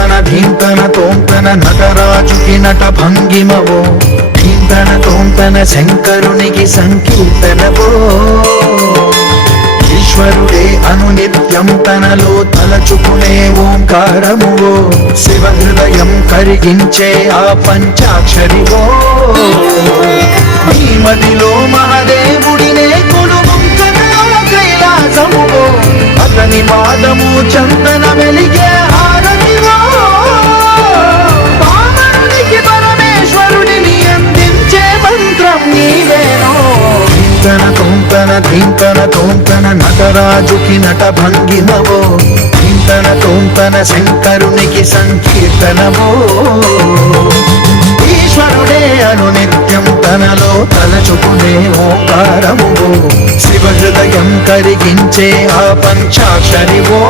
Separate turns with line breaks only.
తోంతన ధీంతన తోంతన నటరాజుకి నట భంగిమవో. ధీంతన తోంతన శంకరునికి సంకీర్తనవో. ఈశ్వరుడే అనునిత్యం తనలో తలచుకునే ఓంకారమువో. శివ హృదయం కరిగించే ఆ పంచాక్షరివో. మదిలో మహాదేవుడినే కొలుముంకనో కైలాసమువో. అతని పాదము చందన వెలిగే ధీంతన ధింతన తోంతన నటరాజుకి నట భంగిమవో ధీంతన తోంతన శంకరునికి సంకీర్తనవో ఈశ్వరుడే అను నిత్యం తనలో తలచుకునే ఓంకారమువో శివ హృదయం కరిగించే ఆ పంచాక్షరివో.